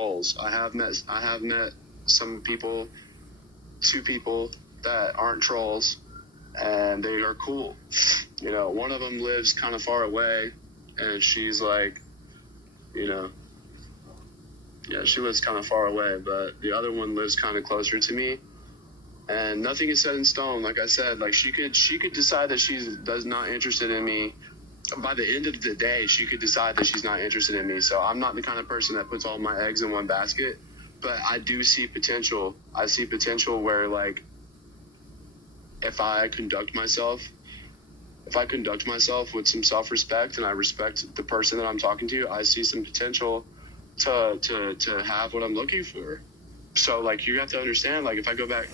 trolls. I have met some people, 2 people that aren't trolls, and they are cool. You know, one of them lives kind of far away, and she's like, you know, yeah, she lives kind of far away, but the other one lives kind of closer to me. And nothing is set in stone. Like I said, like she could decide that she's not interested in me. By the end of the day, she could decide that she's not interested in me. So I'm not the kind of person that puts all my eggs in one basket, but I do see potential. I see potential where, like, if I conduct myself with some self-respect and I respect the person that I'm talking to, I see some potential to have what I'm looking for. So, like, you have to understand, like, if I go back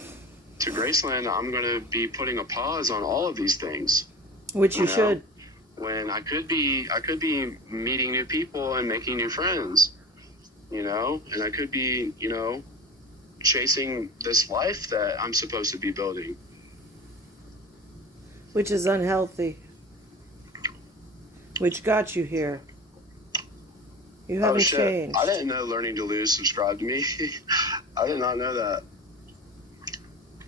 to Graceland, I'm going to be putting a pause on all of these things. Which you should. When I could be meeting new people and making new friends, you know, and I could be, you know, chasing this life that I'm supposed to be building. Which is unhealthy. Which got you here. You haven't changed. I didn't know Learning to Lose subscribed to me. I did not know that.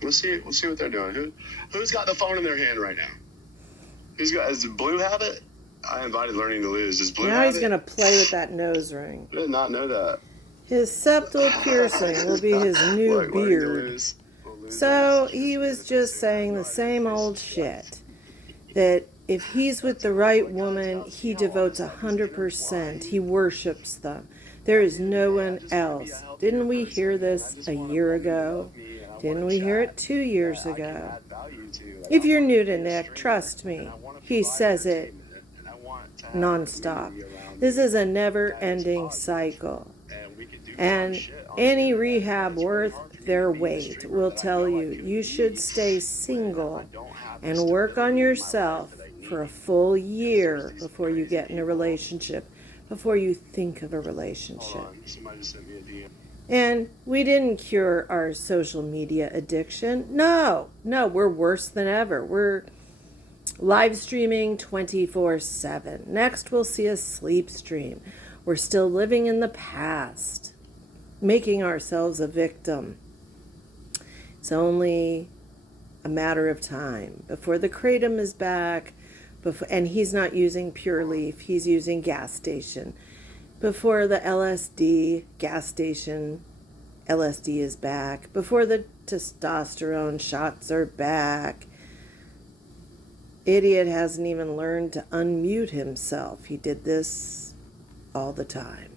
We'll see what they're doing. Who's got the phone in their hand right now? Does Blue have it? I invited Learning to Lose. Does Blue have it? Now he's going to play with that nose ring. I did not know that. His septal piercing will be his new beard. So he was just saying the same old shit. That if he's with the right woman, he devotes 100%. He worships them. There is no one else. Didn't we hear this a year ago? Didn't we hear it 2 years ago? If you're new to Nick, trust me, he says it nonstop. This is a never-ending cycle. And any rehab worth their weight will tell you you should stay single and work on yourself for a full year before you get in a relationship, before you think of a relationship. And we didn't cure our social media addiction. No, we're worse than ever. We're live streaming 24/7. Next, we'll see a sleep stream. We're still living in the past, making ourselves a victim. It's only a matter of time before the kratom is back, and he's not using Pure Leaf, he's using gas station. Before the LSD, gas station, LSD is back. Before the testosterone shots are back. Idiot hasn't even learned to unmute himself. He did this all the time.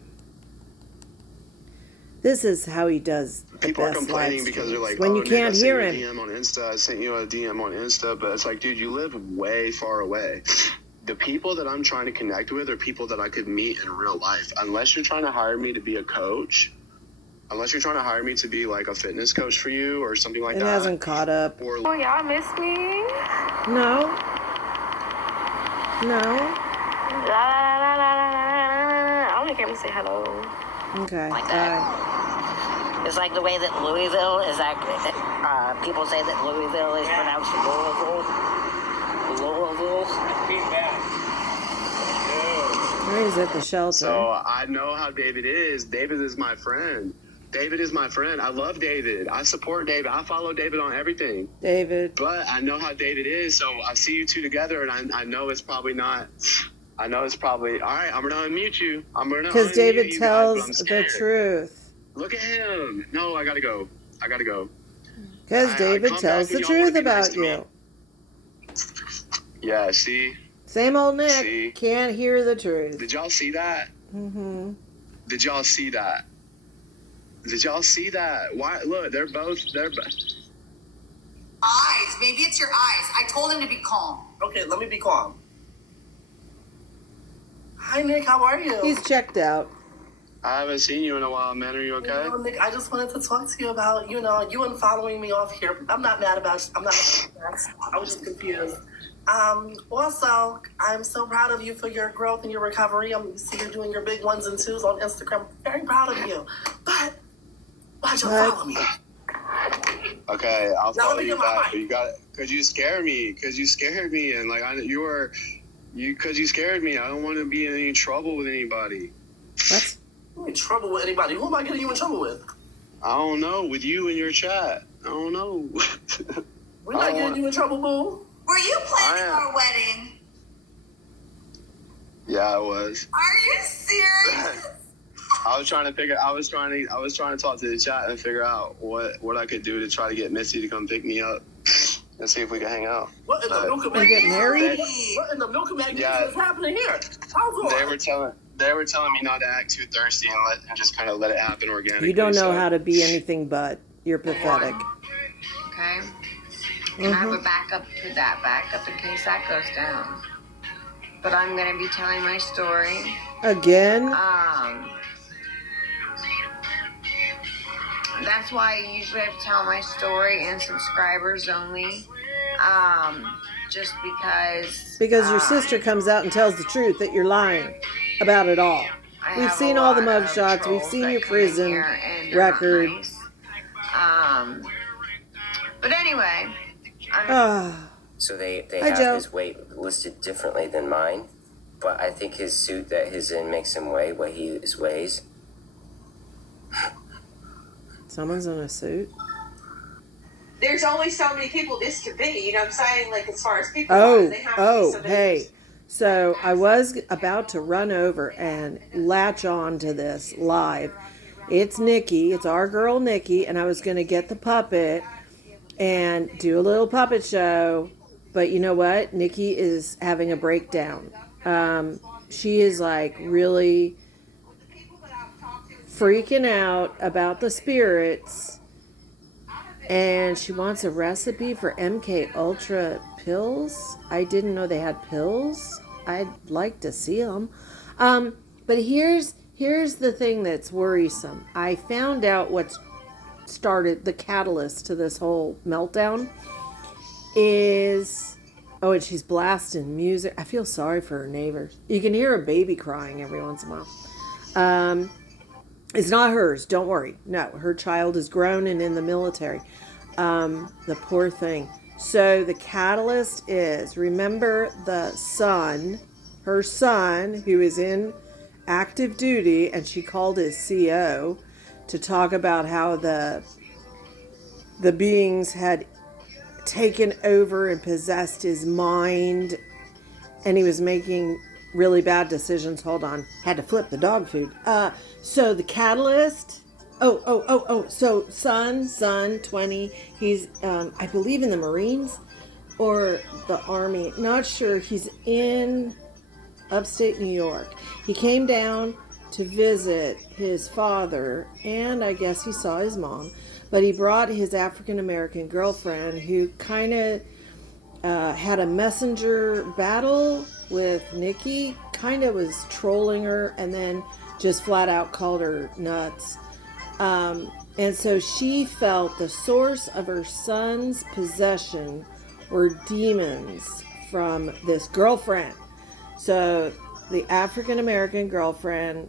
This is how he does the People best are complaining live because they're like, when you Nick, can't hear him. I sent you a DM on Insta, but it's like, dude, you live way far away. The people that I'm trying to connect with are people that I could meet in real life. Unless you're trying to hire me to be a coach, unless you're trying to hire me to be like a fitness coach for you or something like that. It hasn't caught up. Or, oh, y'all miss me? No. I only came to say hello. Okay. Like that. It's like the way that Louisville is people say that Louisville is pronounced Louisville. He's at the shelter. So I know how David is. David is my friend. I love David. I support David. I follow David on everything. David. But I know how David is, so I see you two together, and I know it's probably not. I know it's probably, all right, I'm going to unmute you. Because David tells the truth. Look at him. No, I got to go. Because David tells the truth about you. Yeah, see? Same old Nick. Can't hear the truth. Did y'all see that? Mm-hmm. Did y'all see that? Why? Look, they're both. Eyes. Maybe it's your eyes. I told him to be calm. Okay, let me be calm. Hi, Nick. How are you? He's checked out. I haven't seen you in a while, man. Are you okay? Nick, I just wanted to talk to you about, you unfollowing me off here. I'm not mad about it. I'm not mad. I was just confused. Also, I'm so proud of you for your growth and your recovery. I see you're doing your big 1s and 2s on Instagram. Very proud of you. But why'd you follow me? Okay, I'll follow you back. But you got it. Because you scared me. And like because you scared me. I don't want to be in any trouble with anybody. What? You in trouble with anybody? Who am I getting you in trouble with? I don't know. With you in your chat. I don't know. We're not getting you in trouble, boo. Were you planning our wedding? Yeah, I was. Are you serious? I was trying to talk to the chat and figure out what I could do to try to get Missy to come pick me up and see if we could hang out. What in the milk and get married? What in the milk and magnesia is happening here? They were telling me not to act too thirsty and just kind of let it happen organically. You don't know how to be anything but. You're pathetic. Okay. And I have a backup to that backup in case that goes down. But I'm gonna be telling my story. Again? That's why I usually have to tell my story and subscribers only. Just because. Because your sister comes out and tells the truth that you're lying about it all. We've seen all the mugshots. We've seen your prison record. Nice. But anyway. So they have his weight listed differently than mine, but I think his suit that he's in makes him weigh what he weighs. Someone's in a suit. There's only so many people this could be. You know what I'm saying? Like, as far as people, they have to be somebody hey. So I was about to run over and latch on to this live. It's Nikki. It's our girl Nikki, and I was going to get the puppet and do a little puppet show. But you know what? Nikki is having a breakdown. She is like really freaking out about the spirits, and she wants a recipe for MK Ultra pills. I didn't know they had pills. I'd like to see them. But here's the thing that's worrisome. I found out what started the catalyst to this whole meltdown is, and she's blasting music. I feel sorry for her neighbors. You can hear a baby crying every once in a while. It's not hers. Don't worry. No, her child is grown and in the military. The poor thing. So the catalyst is, remember the son, her son, who is in active duty, and she called his CO to talk about how the beings had taken over and possessed his mind, and he was making really bad decisions. Hold on. Had to flip the dog food. So the catalyst. So son, 20. He's, I believe in the Marines or the Army. Not sure. He's in upstate New York. He came down to visit his father, and I guess he saw his mom. But he brought his African-American girlfriend, who kind of had a messenger battle with Nikki, kind of was trolling her, and then just flat out called her nuts. And so she felt the source of her son's possession were demons from this girlfriend. So the African-American girlfriend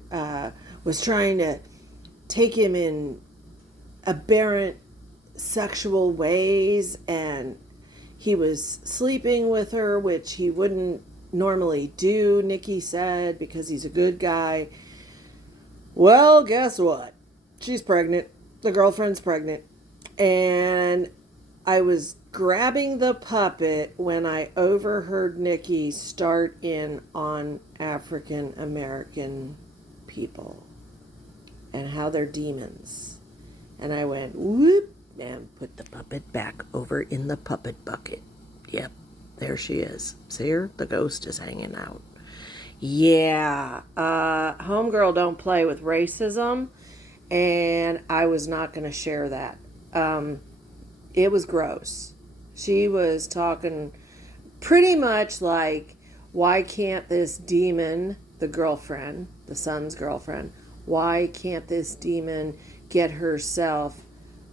was trying to take him in aberrant sexual ways, and he was sleeping with her, which he wouldn't normally do, Nikki said, because he's a good guy. Well, guess what? She's pregnant. The girlfriend's pregnant. And I was grabbing the puppet when I overheard Nikki start in on African American people and how they're demons. And I went, whoop, and put the puppet back over in the puppet bucket. Yep, there she is. See her? The ghost is hanging out. Yeah, homegirl don't play with racism, and I was not going to share that. It was gross. She was talking pretty much like, why can't this demon, the girlfriend, the son's girlfriend, why can't this demon get herself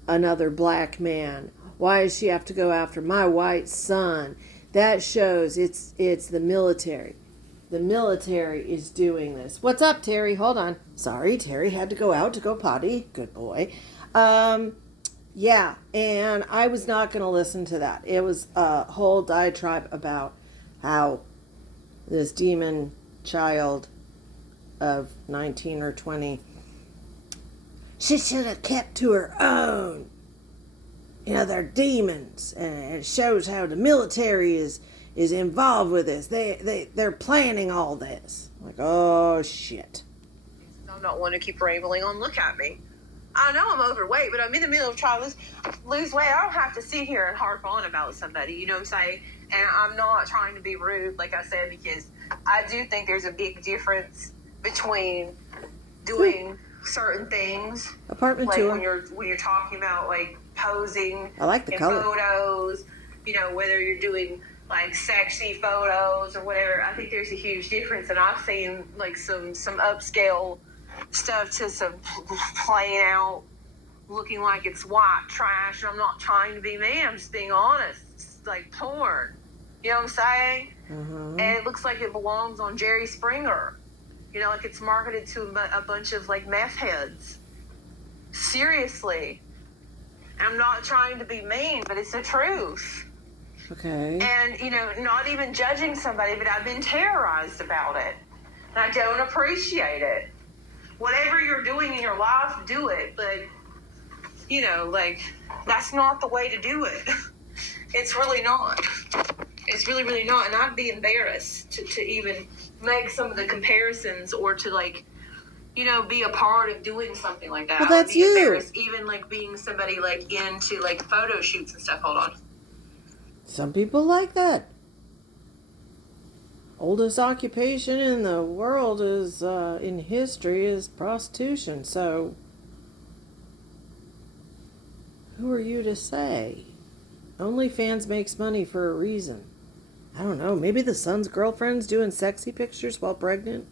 another black man? Why does she have to go after my white son? That shows it's the military. The military is doing this. What's up, Terry? Hold on. Sorry, Terry had to go out to go potty. Good boy. Yeah, and I was not going to listen to that. It was a whole diatribe about how this demon child of 19 or 20 She should have kept to her own. You know, they're demons, and it shows how the military is involved with this. They're planning all this. Like, oh shit. I'm not one to keep rambling on. Look at me. I know I'm overweight, but I'm in the middle of trying to lose weight. I don't have to sit here and harp on about somebody, you know what I'm saying? And I'm not trying to be rude, like I said, because I do think there's a big difference between doing certain things. Apartment like tour. when you're talking about like posing I like the in color. photos, you know, whether you're doing like sexy photos or whatever. I think there's a huge difference, and I've seen like some upscale stuff to some plain out looking like it's white trash. And I'm not trying to be mean, I'm just being honest. It's like porn, you know what I'm saying? And it looks like it belongs on Jerry Springer, you know, like it's marketed to a bunch of like meth heads. Seriously. I'm not trying to be mean, but it's the truth. Okay. And, you know, not even judging somebody, but I've been terrorized about it. And I don't appreciate it. Whatever you're doing in your life, do it. But, you know, like, that's not the way to do it. It's really not. It's really, really not. And I'd be embarrassed to even make some of the comparisons or to, like, you know, be a part of doing something like that. Well, that's I would be you. embarrassed, even, like, being somebody, like, into, like, photo shoots and stuff. Hold on. Some people like that. Oldest occupation in the world is, in history, is prostitution. So, who are you to say? OnlyFans makes money for a reason. I don't know. Maybe the son's girlfriend's doing sexy pictures while pregnant.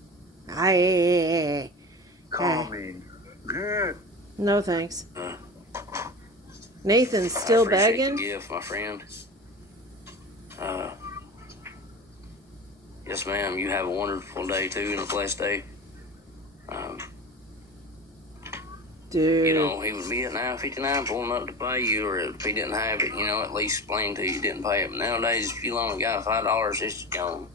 Call me. Good. No thanks. Nathan's still begging. The gift, my friend. Yes, ma'am. You have a wonderful day too, and a blessed day. Dude. You know, he would be at $9.59 pulling up to pay you, or if he didn't have it, you know, at least explain to you he didn't pay it. But nowadays, if you loan a guy $5, it's gone.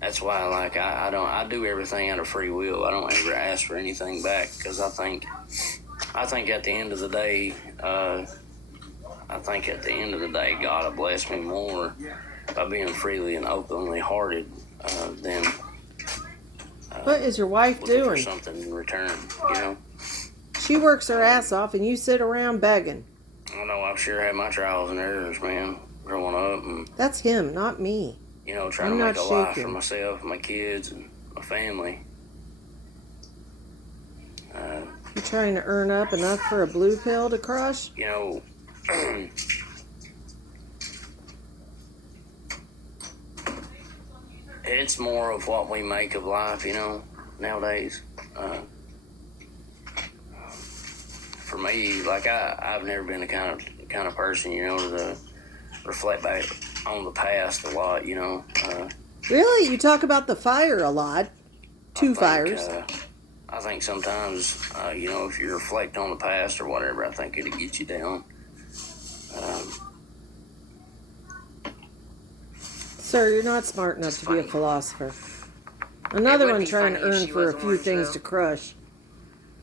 That's why, like, I do everything out of free will. I don't ever ask for anything back, because I think at the end of the day, God will bless me more by being freely and openly hearted than what is your wife looking doing? for something in return, you know? She works her ass off and you sit around begging. I know I've sure had my trials and errors, man, growing up. And, that's him, not me. You know, trying to make a life for myself and my kids and my family. You trying to earn up enough for a blue pill to crush? You know, it's more of what we make of life, you know, nowadays. For me, like I've never been the kind of person, you know, to reflect back on the past a lot, you know. Really? You talk about the fire a lot. Two fires. I think sometimes, you know, if you reflect on the past or whatever, I think it'll get you down. Sir, you're not smart enough to be a philosopher. Another one trying to earn for a few things to crush.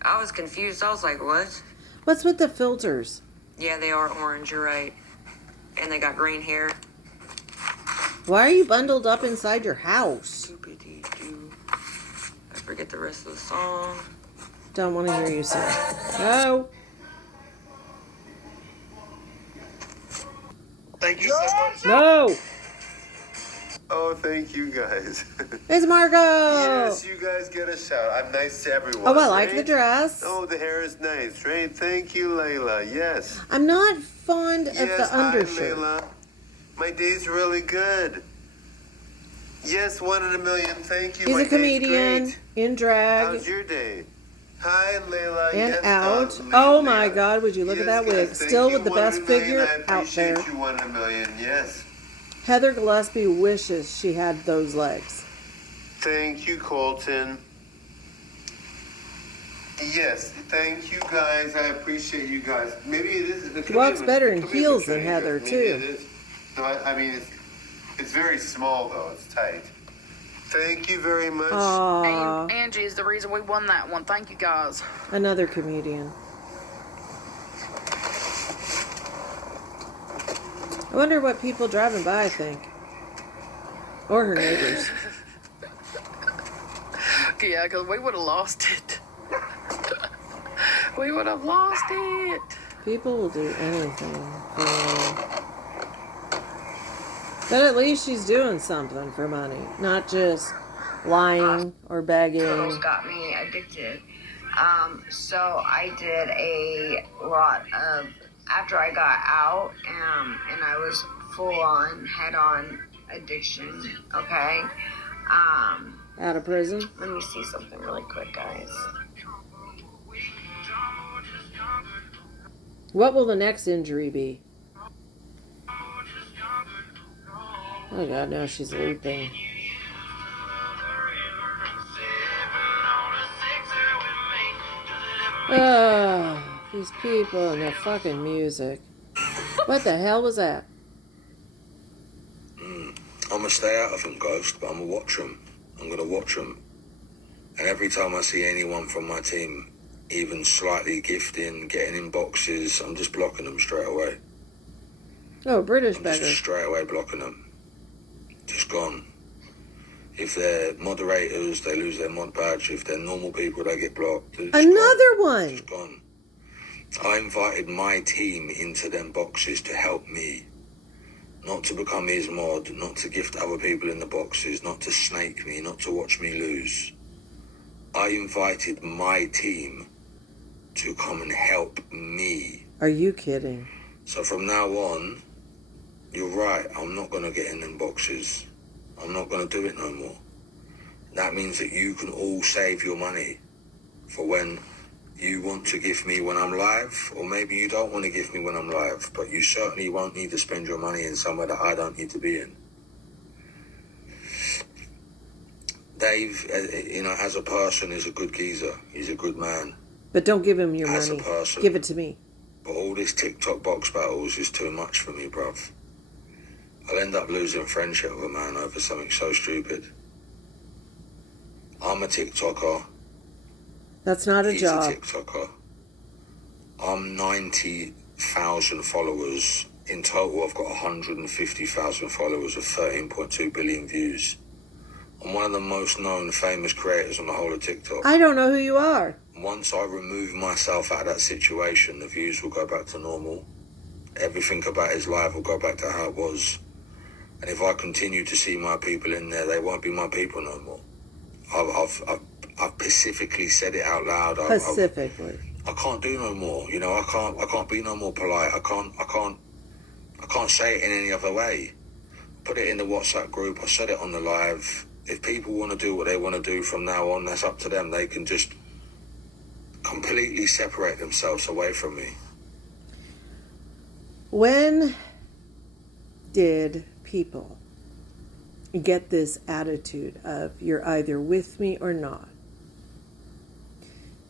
I was confused. I was like, what? What's with the filters? Yeah, they are orange, you're right. And they got green hair. Why are you bundled up inside your house? I forget the rest of the song. Don't want to hear you sing. No. Thank you so much. No. Oh, thank you guys. It's Margot. Yes, you guys get a shout. I'm nice to everyone. Oh, I like right? the dress. Oh, the hair is nice, right? Thank you, Layla. Yes. I'm not fond of the undershirt. Hi, Layla. My day's really good. Yes, 1 in a million. Thank you. He's My a comedian in drag. How's your day? Hi, Layla. And yes, out. Layla. Oh my God! Would you look at that wig? Still with the best figure out there. I appreciate you, 1 in a million. Yes. Heather Gillespie wishes she had those legs. Thank you, Colton. Yes, thank you guys. I appreciate you guys. Maybe it is. It walks better in heels than Heather, too. No, I mean, it's very small, though. It's tight. Thank you very much. Aww. Angie is the reason we won that one. Thank you, guys. Another comedian. I wonder what people driving by think. Or her neighbors. Yeah, because we would have lost it. We would have lost it. People will do anything for money. But at least she's doing something for money. Not just lying or begging. Turtles got me addicted. So I did a lot of, after I got out, and I was full on, head on addiction, okay? Out of prison? Let me see something really quick, guys. What will the next injury be? Oh God, now she's looping. Oh, these people and their fucking music. What the hell was that? I'm gonna stay out of them, Ghost, but I'm gonna watch them. I'm gonna watch them. And every time I see anyone from my team, even slightly gifting, getting in boxes, I'm just blocking them straight away. Oh, British Beggar. Just straight away blocking them. Just gone. If they're moderators, they lose their mod badge. If they're normal people, they get blocked. Another one! Just gone. I invited my team into them boxes to help me. Not to become his mod, not to gift other people in the boxes, not to snake me, not to watch me lose. I invited my team to come and help me. Are you kidding? So from now on, you're right, I'm not going to get in them boxes. I'm not going to do it no more. That means that you can all save your money for when you want to give me when I'm live, or maybe you don't want to give me when I'm live, but you certainly won't need to spend your money in somewhere that I don't need to be in. Dave, as a person, is a good geezer. He's a good man. But don't give him your as money. A person, give it to me. But all this TikTok box battles is too much for me, bruv. I'll end up losing friendship with a man over something so stupid. I'm a TikToker. That's not a job. He's a TikToker. I'm 90,000 followers. In total, I've got 150,000 followers with 13.2 billion views. I'm one of the most known, famous creators on the whole of TikTok. I don't know who you are. Once I remove myself out of that situation, the views will go back to normal. Everything about his life will go back to how it was. And if I continue to see my people in there, they won't be my people no more. I've specifically said it out loud. Specifically. I can't do no more. I can't be no more polite. I can't say it in any other way. Put it in the WhatsApp group. I said it on the live. If people want to do what they want to do from now on, that's up to them. They can just completely separate themselves away from me. When did people get this attitude of you're either with me or not?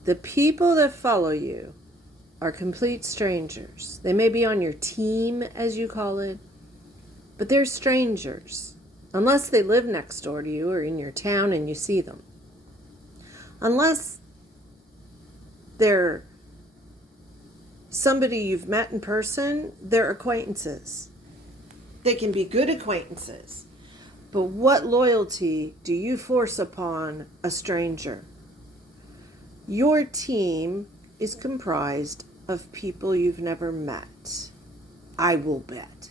The people that follow you are complete strangers. They may be on your team, as you call it, but they're strangers. Unless they live next door to you or in your town and you see them. Unless they're somebody you've met in person, they're acquaintances. They can be good acquaintances. But what loyalty do you force upon a stranger? Your team is comprised of people you've never met. I will bet.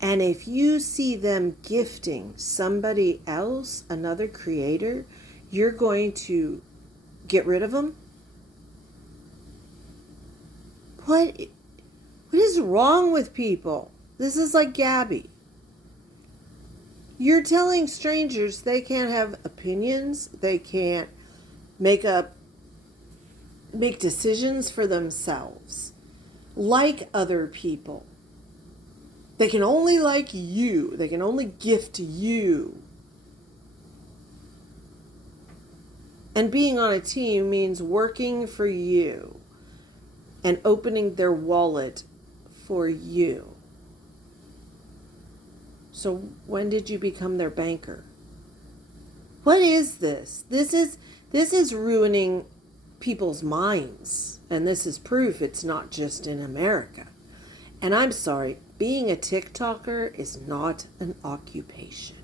And if you see them gifting somebody else, another creator, you're going to get rid of them? What is wrong with people? This is like Gabby. You're telling strangers they can't have opinions, they can't make decisions for themselves, like other people. They can only like you. They can only gift you. And being on a team means working for you and opening their wallet for you. So when did you become their banker? What is this? This is ruining people's minds. And this is proof it's not just in America. And I'm sorry, being a TikToker is not an occupation.